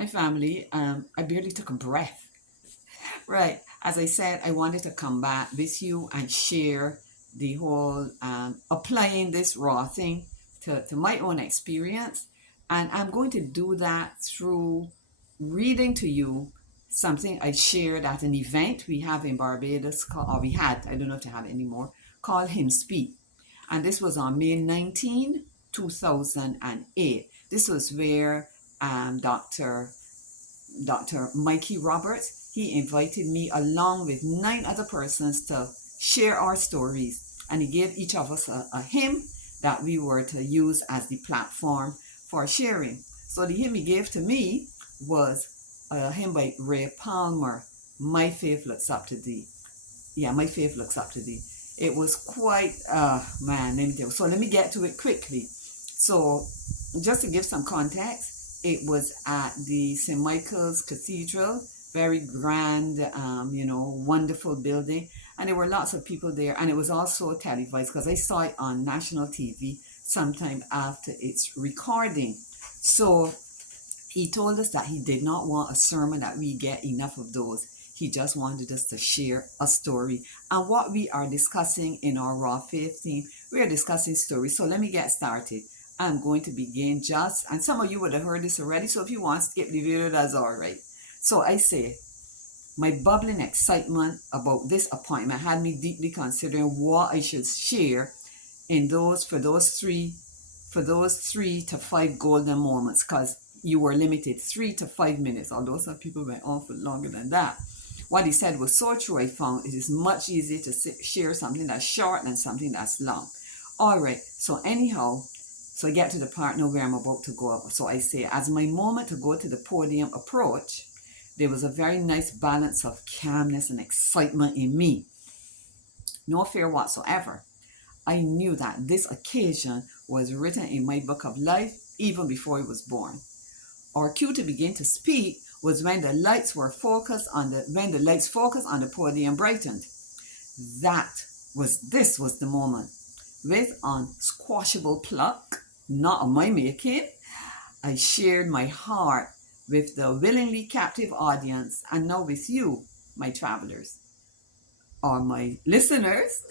Hi, family. I barely took a breath. Right. As I said, I wanted to come back with you and share the whole applying this raw thing to my own experience. And I'm going to do that through reading to you something I shared at an event we have in Barbados, or we had, I don't know if they have it anymore, called Him Speak. And this was on May 19, 2008. This was where Dr. Mikey Roberts, he invited me along with 9 other persons to share our stories. And he gave each of us a hymn that we were to use as the platform for sharing. So the hymn he gave to me was a hymn by Ray Palmer, My Faith Looks Up to Thee. Yeah, My Faith Looks Up to Thee. It was quite, man, let me tell you. So let me get to it quickly. So just to give some context, it was at the St. Michael's Cathedral, very grand, wonderful building. And there were lots of people there. And it was also televised because I saw it on national TV sometime after its recording. So he told us that he did not want a sermon, that we get enough of those. He just wanted us to share a story. And what we are discussing in our Raw Faith theme, we are discussing stories. So let me get started. I'm going to begin and some of you would have heard this already, so if you want to skip the video, that's all right. So I say, my bubbling excitement about this appointment had me deeply considering what I should share for those 3 to 5 golden moments, because you were limited 3 to 5 minutes, although some people went on for longer than that. What he said was so true. I found it is much easier to share something that's short than something that's long. All right, so anyhow, so I get to the part now where I'm about to go up. So I say, as my moment to go to the podium approached, there was a very nice balance of calmness and excitement in me. No fear whatsoever. I knew that this occasion was written in my book of life even before I was born. Our cue to begin to speak was when the lights focused on the podium brightened. This was the moment. With unsquashable pluck, not of my making, I shared my heart with the willingly captive audience, and now with you, my travelers, or my listeners.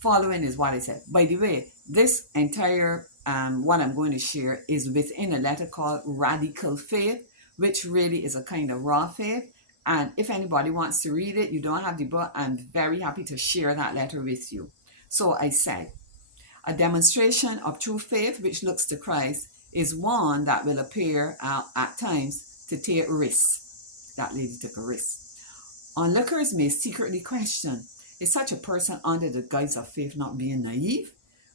Following is what I said. By the way, this entire what I'm going to share is within a letter called Radical Faith, which really is a kind of raw faith. And if anybody wants to read it, you don't have the book, I'm very happy to share that letter with you. So I said, a demonstration of true faith which looks to Christ is one that will appear at times to take risks. That lady took a risk. Onlookers may secretly question, is such a person under the guise of faith not being naive?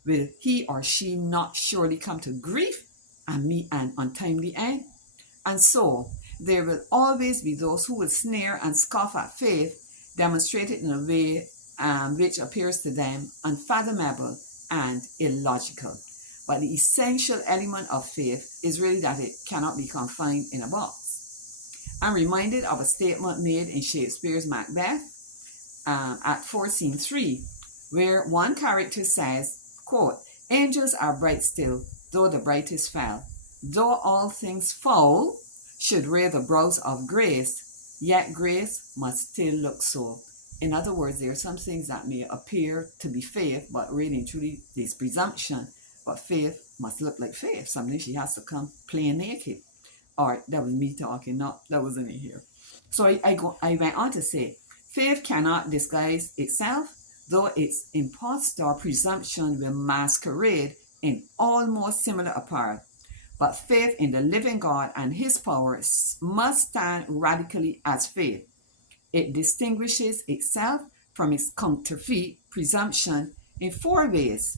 Will he or she not surely come to grief and meet an untimely end? And so there will always be those who will sneer and scoff at faith demonstrated in a way which appears to them unfathomable and illogical. But the essential element of faith is really that it cannot be confined in a box. I'm reminded of a statement made in Shakespeare's Macbeth at 4 Scene 3, where one character says, quote, angels are bright still, though the brightest fell. Though all things foul should rear the brows of grace, yet grace must still look so. In other words, there are some things that may appear to be faith, but really and truly there's presumption. But faith must look like faith. Someday she has to come plain naked. All right, that was me talking, that wasn't in here. So I went on to say, faith cannot disguise itself, though its impostor presumption will masquerade in almost similar apparel. But faith in the living God and his power must stand radically as faith. It distinguishes itself from its counterfeit presumption in 4 ways.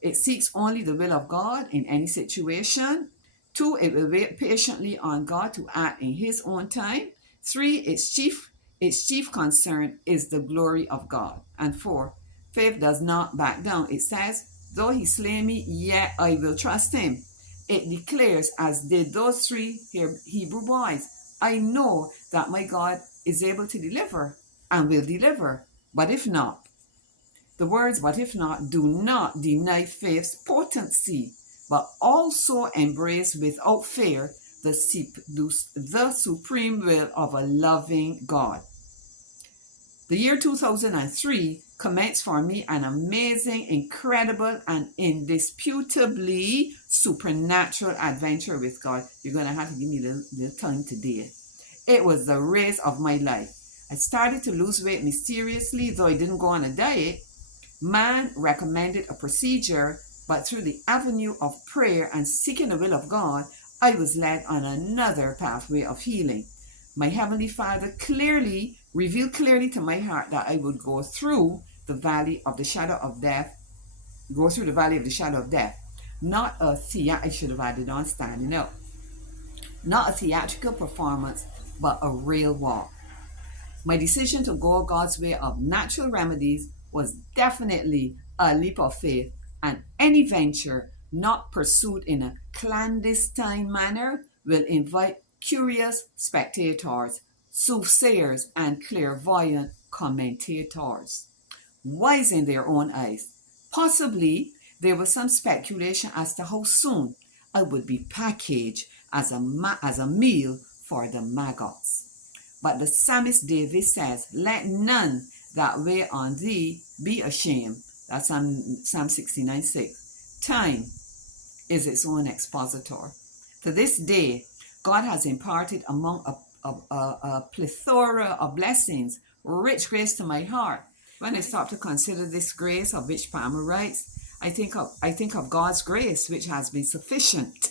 It seeks only the will of God in any situation. 2, it will wait patiently on God to act in his own time. 3, its chief concern is the glory of God. And 4, faith does not back down. It says, though he slay me, yet I will trust him. It declares, as did those 3 Hebrew boys, I know that my God is able to deliver and will deliver. But if not, the words but if not do not deny faith's potency, but also embrace without fear the supreme will of a loving God. The year 2003 commenced for me an amazing, incredible, and indisputably supernatural adventure with God. You're going to have to give me a little time today. It was the race of my life. I started to lose weight mysteriously, though I didn't go on a diet. Man recommended a procedure, but through the avenue of prayer and seeking the will of God, I was led on another pathway of healing. My Heavenly Father revealed clearly to my heart that I would go through the valley of the shadow of death. Not a I should have added on standing up. Not a theatrical performance, but a real walk. My decision to go God's way of natural remedies was definitely a leap of faith, and any venture not pursued in a clandestine manner will invite curious spectators, soothsayers, and clairvoyant commentators, wise in their own eyes. Possibly there was some speculation as to how soon I would be packaged as a meal for the maggots. But the psalmist David says, "Let none that wait on thee be ashamed." That's Psalm 69:6. Time is its own expositor. To this day, God has imparted among a plethora of blessings, rich grace to my heart. When I stop to consider this grace of which Palmer writes, I think of God's grace, which has been sufficient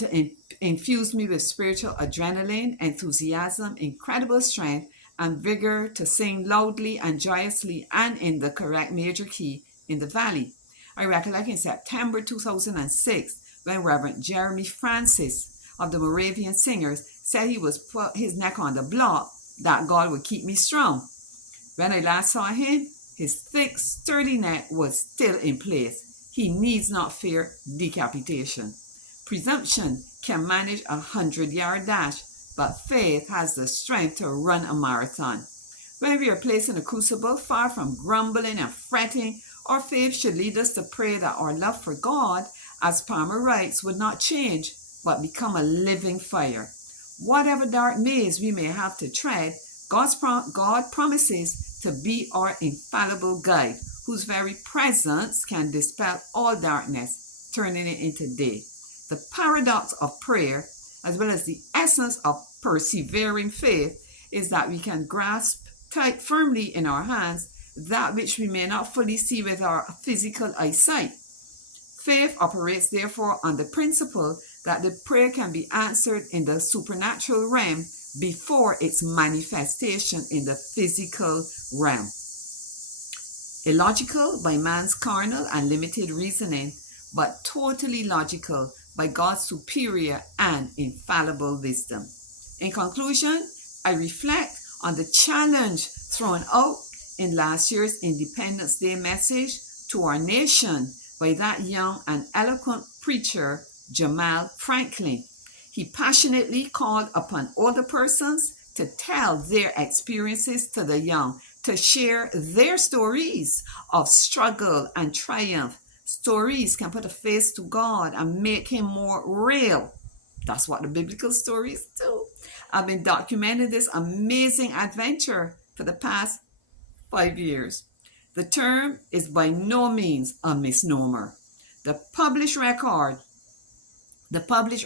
to infuse me with spiritual adrenaline, enthusiasm, incredible strength, and vigor to sing loudly and joyously and in the correct major key in the valley. I recollect in September 2006 when Reverend Jeremy Francis of the Moravian Singers said he was put his neck on the block that God would keep me strong. When I last saw him, his thick, sturdy neck was still in place. He needs not fear decapitation. Presumption can manage a 100-yard dash, but faith has the strength to run a marathon. When we are placed in a crucible, far from grumbling and fretting, our faith should lead us to pray that our love for God, as Palmer writes, would not change, but become a living fire. Whatever dark maze we may have to tread, God promises to be our infallible guide, whose very presence can dispel all darkness, turning it into day. The paradox of prayer, as well as the essence of persevering faith, is that we can grasp tight firmly in our hands that which we may not fully see with our physical eyesight. Faith operates therefore on the principle that the prayer can be answered in the supernatural realm before its manifestation in the physical realm. Illogical by man's carnal and limited reasoning, but totally logical by God's superior and infallible wisdom. In conclusion, I reflect on the challenge thrown out in last year's Independence Day message to our nation by that young and eloquent preacher, Jamal Franklin. He passionately called upon older persons to tell their experiences to the young, to share their stories of struggle and triumph. Stories can put a face to God and make him more real. That's what the biblical stories do. I've been documenting this amazing adventure for the past 5 years. The term is by no means a misnomer. The published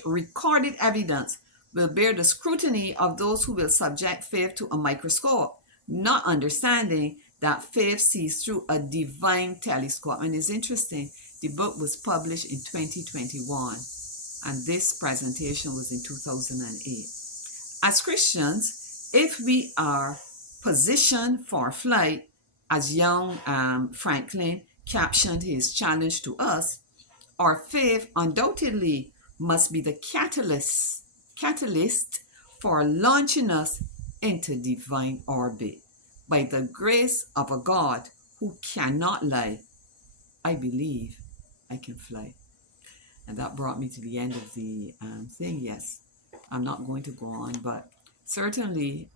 recorded evidence will bear the scrutiny of those who will subject faith to a microscope, not understanding that faith sees through a divine telescope. And it's interesting, the book was published in 2021, and this presentation was in 2008. As Christians, if we are positioned for flight, as young Franklin captioned his challenge to us, our faith undoubtedly must be the catalyst for launching us into divine orbit. By the grace of a God who cannot lie, I believe I can fly. And that brought me to the end of the thing. Yes, I'm not going to go on, but certainly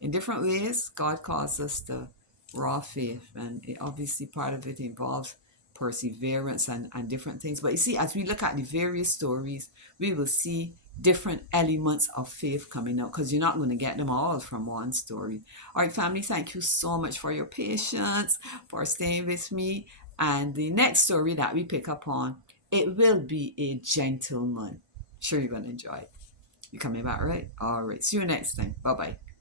in different ways, God calls us to raw faith. And obviously part of it involves perseverance and different things. But you see, as we look at the various stories, we will see different elements of faith coming out, because you're not going to get them all from one story. All right, family, thank you so much for your patience, for staying with me. And the next story that we pick up on, it will be a gentleman. Sure, you're going to enjoy it. You coming back, right? All right. See you next time. Bye bye.